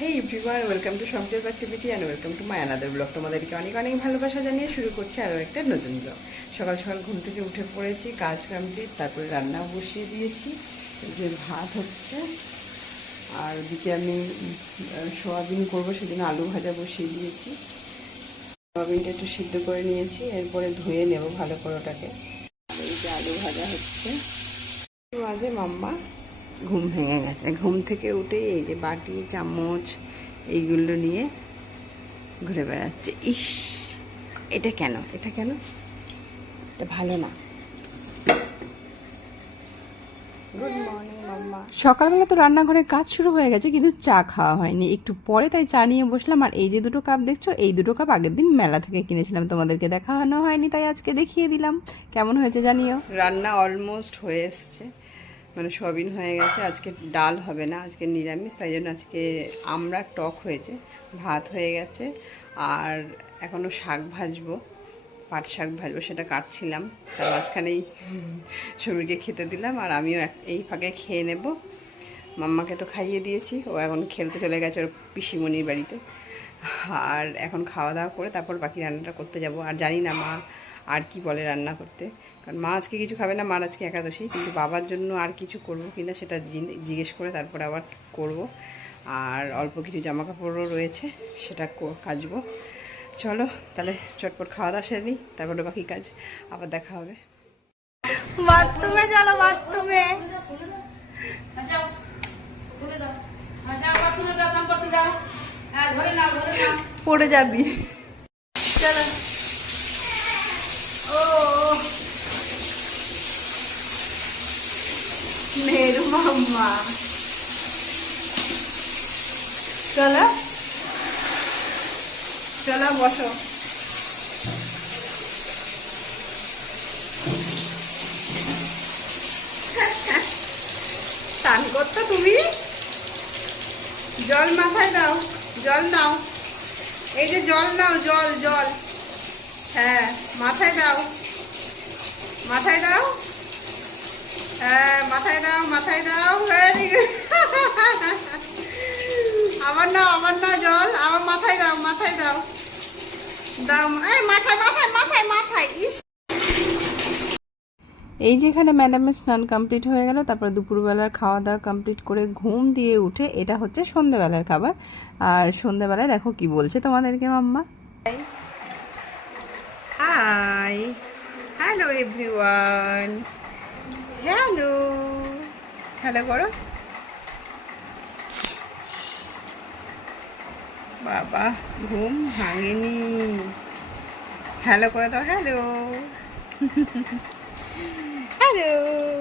Hey everyone welcome to Sanjog activity and welcome to my another blog তোমাদেরকে অনেক অনেক ভালোবাসা জানিয়ে শুরু করছি আরও একটা নতুন ব্লগ সকাল সকাল ঘুম থেকে উঠে পড়েছি, কাজ কমপ্লিট তারপরে রান্নাও বসিয়ে দিয়েছি যে ভাত হচ্ছে। আর ওদিকে আমি সোয়াবিন করব, সেজন্য আলু ভাজা বসিয়ে দিয়েছি। সোয়াবিনটা একটু সিদ্ধ করে নিয়েছি, এরপরে ধুয়ে নেব ভালো করে ওটাকে। এই যে আলু ভাজা হচ্ছে। মাঝে মাম্মা ঘুম ভেঙে গেছে। ঘুম থেকে উঠে এই যে বাটি চামচ এইগুলো নিয়ে ঘুরে বেড়াচ্ছে। ইস এটা কেন? এটা কেন? এটা ভালো না। সকালবেলা তো রান্নাঘরে কাজ শুরু হয়ে গেছে কিন্তু চা খাওয়া হয়নি। একটু পরে তাই চা নিয়ে বসলাম আর এই যে দুটো কাপ দেখছ এই দুটো কাপ আগের দিন মেলা থেকে কিনেছিলাম। তোমাদেরকে দেখানো হয়নি তাই আজকে দেখিয়ে দিলাম। কেমন হয়েছে জানিও? রান্না অলমোস্ট হয়ে এসছে। মানে সবিন হয়ে গেছে, আজকে ডাল হবে না, আজকে নিরামিষ, তাই জন্য আজকে আমরা টক হয়েছে, ভাত হয়ে গেছে, আর এখনও শাক ভাজবো, পাট শাক ভাজবো, সেটা কাটছিলাম, তার মাঝখানেই সমীরকে খেতে দিলাম, আর আমিও এই ফাঁকে খেয়ে নেব। মাম্মাকে তো খাইয়ে দিয়েছি, ও এখন খেলতে চলে গেছে ওর পিসিমণির বাড়িতে, আর এখন খাওয়া দাওয়া করে তারপর বাকি রান্নাটা করতে যাব, আর জানি না মা আর কি বলে রান্না করতে। কারণ মা আজকে কিছু খাবে না মার আজকে একাদশী কিন্তু বাবার জন্য আর কিছু করব কিনা সেটা জিন- জিজ্ঞেস করে তারপরে আবার করব। আর অল্প কিছু জামা কাপড়ও রয়েছে সেটা কো- কাচবো। চলো তাহলে চটপট খাওয়া দাওয়া সেরে নিই তারপরে বাকি কাজ আবার দেখা হবে। বাথরুমে চলো বাথরুমে। হ্যাঁ পড়ে যাবি। চলো। ও। মেরু মাম্মা। চলো। চলো, বসো। স্নান করতো তুমি? জল মাথায় দাও, জল নাও। এই যে জল নাও, জল জল। হ্যাঁ মাথায় দাও। মাথায় দাও। হ্যাঁ। মাথায় দাও মাথায় দাও ভেরি আবার নাও আবার নাও জল আবার মাথায় দাও মাথায় দাও। দাও, এই মাথায় মাথায় মাথায় মাথায় এই যেখানে ম্যাডামের স্নান কমপ্লিট হয়ে গেল, তারপর দুপুরবেলার খাওয়া দাওয়া কমপ্লিট করে ঘুম দিয়ে উঠে, এটা হচ্ছে সন্ধ্যেবেলার খাবার। আর সন্ধেবেলায় দেখো কি বলছে তোমাদেরকে mamma. Hi hello everyone hello hello করো বাবা ঘুম ভাঙেনি। হ্যালো করে দাও হ্যালো হ্যালো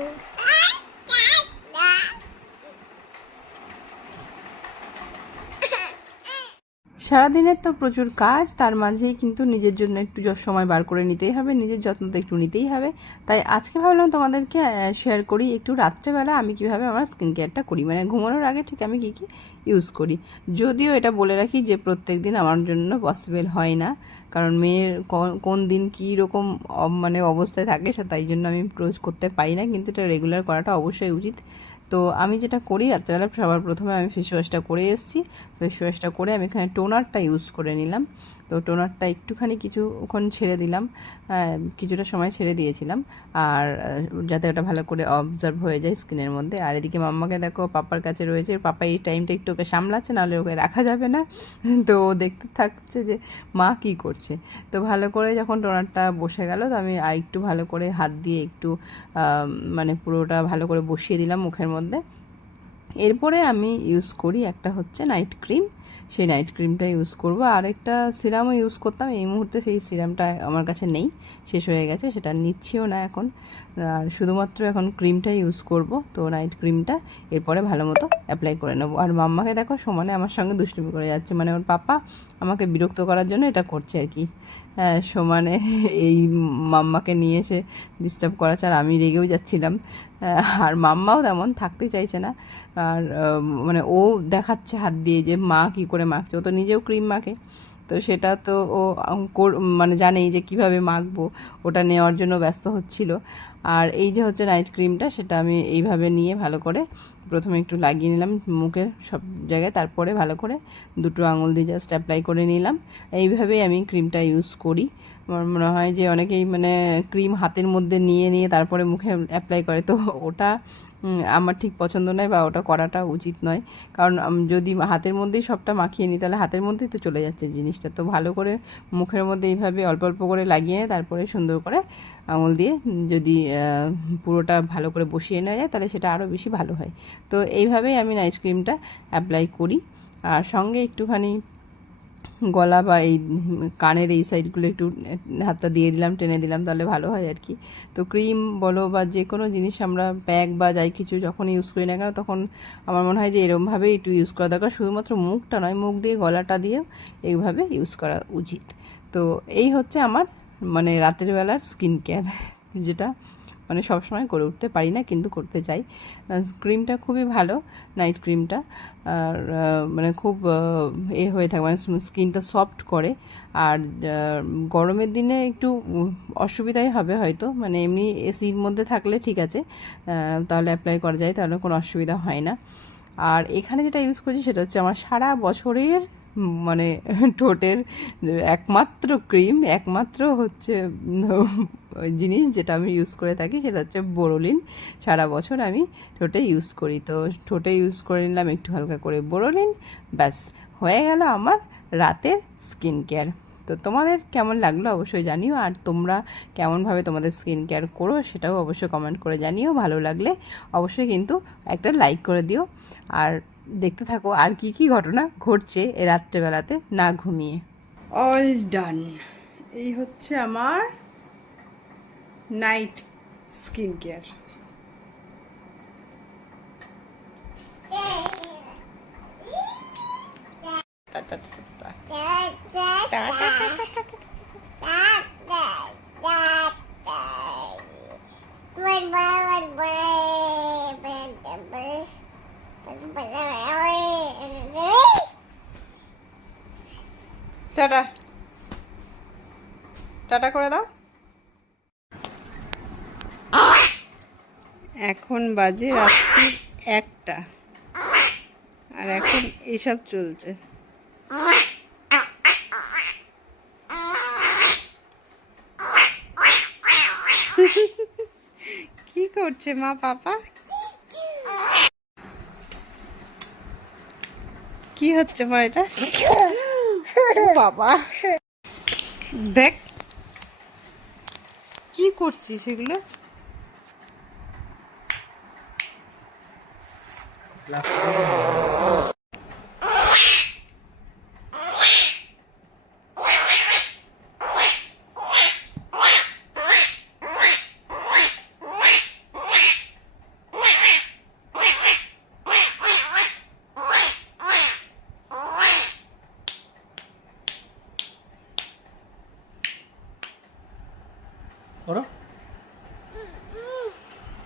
সারাদিনের তো প্রচুর কাজ, তার মাঝেই কিন্তু নিজের জন্য একটু সময় বার করে নিতেই হবে, নিজের যত্ন তো একটু নিতেই হবে। তাই আজকে ভাবলাম তোমাদেরকে শেয়ার করি একটু রাত্রেবেলা আমি কীভাবে আমার স্কিন কেয়ারটা করি। মানে ঘুমানোর আগে ঠিক আমি কী কী ইউজ করি। যদিও এটা বলে রাখি যে প্রত্যেক দিন আমার জন্য পসিবল হয় না, কারণ মেয়ের কোন দিন কী রকম মানে অবস্থায় থাকে সে তাই জন্য আমি রোজ করতে পারি না, কিন্তু এটা রেগুলার করাটা অবশ্যই উচিত। তো আমি যেটা করি, রাত্রেবেলা সবার প্রথমে আমি ফেস ওয়াশটা করে এসেছি। ফেস ওয়াশটা করে আমি এখানে টোনারটা ইউজ করে নিলাম। তো টোনারটা একটুখানি কিছুক্ষণ ছেড়ে দিলাম কিছুটা সময় ছেড়ে দিয়েছিলাম। আর যাতে ওটা ভালো করে অবজার্ভ হয়ে যায় স্কিনের মধ্যে। আর এদিকে মাম্মাকে দেখো, পাপার কাছে রয়েছে। পাপা এই টাইমটা একটু ওকে সামলাচ্ছে, নাহলে ওকে রাখা যাবে না। তো ও দেখতে থাকছে যে, মা কি করছে? তো ভালো করে যখন টোনারটা বসে গেল, তো আমি একটু ভালো করে হাত দিয়ে একটু মানে পুরোটা ভালো করে বসিয়ে দিলাম মুখের মধ্যে। এরপরে আমি ইউজ করি একটা হচ্ছে নাইট ক্রিম সেই নাইট ক্রিমটা ইউজ করব। আর একটা সিরামও ইউজ করতাম। এই মুহূর্তে সেই সিরামটা আমার কাছে নেই। শেষ হয়ে গেছে। সেটা নিচ্ছিও না এখন। আর শুধুমাত্র এখন ক্রিমটা ইউজ করব। তো নাইট ক্রিমটা এরপরে ভালো মতো অ্যাপ্লাই করে নেব। আর মাম্মাকে দেখো সমানে আমার সঙ্গে দুষ্টুমি করে যাচ্ছে। মানে ওর পাপা আমাকে বিরক্ত করার জন্য এটা করছে আর কি। হ্যাঁ, সমানে এই মাম্মাকে নিয়ে এসে ডিস্টার্ব করাচ্ছে আর আমি রেগেও যাচ্ছিলাম। আর মাম্মাও তেমন থাকতে চাইছে না। আর মানে ও দেখাচ্ছে হাত দিয়ে যে মা কী করে মাখছে। ও তো নিজেও ক্রিম মাখে। তো সেটা তো ও মানে জানেই যে কীভাবে মাখবো, ওটা নেওয়ার জন্য ব্যস্ত হচ্ছিল। আর এই যে হচ্ছে নাইট ক্রিমটা সেটা আমি এইভাবে নিয়ে ভালো করে প্রথমে একটু লাগিয়ে নিলাম মুখের সব জায়গায়, তারপরে ভালো করে দুটো আঙুল দিয়ে জাস্ট অ্যাপ্লাই করে নিলাম। এইভাবেই আমি ক্রিমটা ইউজ করি। আমার মনে হয় যে অনেকেই মানে ক্রিম হাতের মধ্যে নিয়ে নিয়ে তারপরে মুখে অ্যাপ্লাই করে, তো ওটা আমার ঠিক পছন্দ নয় বা ওটা করাটা উচিত নয়। কারণ যদি হাতের মধ্যেই সবটা মাখিয়ে নিই, তাহলে হাতের মধ্যেই তো চলে যাচ্ছে জিনিসটা। তো ভালো করে মুখের মধ্যে এইভাবে অল্প অল্প করে লাগিয়ে তারপরে সুন্দর করে আঙুল দিয়ে যদি পুরোটা ভালো করে বসিয়ে নেওয়া যায়, তাহলে সেটা আরও বেশি ভালো হয়। তো এইভাবেই আমি আইসক্রিমটা অ্যাপ্লাই করি। আর সঙ্গে একটুখানি গলা বা এই কানের এই সাইডগুলো একটু হাতটা দিয়ে দিলাম, টেনে দিলাম, তাহলে ভালো হয় আর কি। তো ক্রিম বলো বা যে কোনো জিনিস আমরা প্যাক বা যাই কিছু যখন ইউজ করি না কেন, তখন আমার মনে হয় যে এরমভাবেই একটু ইউজ করা দরকার। শুধুমাত্র মুখটা নয়, মুখ দিয়ে, গলাটা দিয়েও এইভাবে ইউজ করা উচিত। তো এই হচ্ছে আমার মানে রাতের বেলার স্কিন কেয়ার যেটা মানে সবসময় করে উঠতে পারি না, কিন্তু করতে চাই। ক্রিমটা খুবই ভালো, নাইট ক্রিমটা। আর মানে খুব এ হয়ে থাকে মানে স্কিনটা সফট করে। আর গরমের দিনে একটু অসুবিধাই হবে হয়তো মানে এমনি এসির মধ্যে থাকলে ঠিক আছে তাহলে অ্যাপ্লাই করা যায়, তাহলে কোনো অসুবিধা হয় না। আর এখানে যেটা ইউজ করছি সেটা হচ্ছে আমার সারা বছরের মানে ঠোঁটের একমাত্র ক্রিম, একমাত্র হচ্ছে জিনিস যেটা আমি ইউজ করে থাকি সেটা হচ্ছে বোরোলিন। সারা বছর আমি ঠোঁটে ইউজ করি। তো ঠোঁটে ইউজ করে নিলাম একটু হালকা করে বোরোলিন, ব্যাস, হয়ে গেল আমার রাতের স্কিন কেয়ার তো তোমাদের কেমন লাগল অবশ্যই জানিও, আর তোমরা কেমনভাবে তোমাদের স্কিন কেয়ার করো সেটাও অবশ্যই কমেন্ট করে জানিও। ভালো লাগলে অবশ্যই কিন্তু একটা লাইক করে দিও। আর দেখতে থাকো আর কি কি ঘটনা ঘটছে এ রাত্রেবেলাতে না ঘুমিয়ে। অল ডান এই হচ্ছে আমার নাইট স্কিন কেয়ার তা তা তা তা ta ta. Ta তা তা টাটা। টাটা করে দাও। এখন বাজে রাত্রি একটা। আর এখন এসব চলছে। কি করছে মা পাপা? কি হচ্ছে মা এটা? বাবা। দেখ কি করছিস এগুলো? করো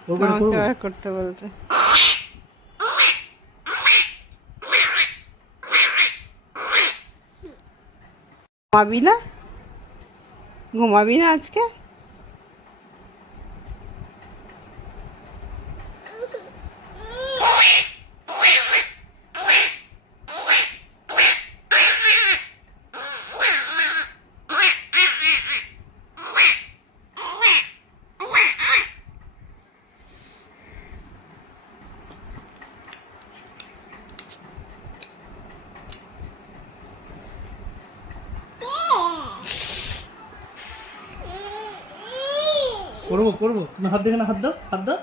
আমাকে করতে বলছে। ঘুমাবি না? ঘুমাবি না আজকে? করব করব। তুমি হাত দেখে না হাত দাও হাত দাও।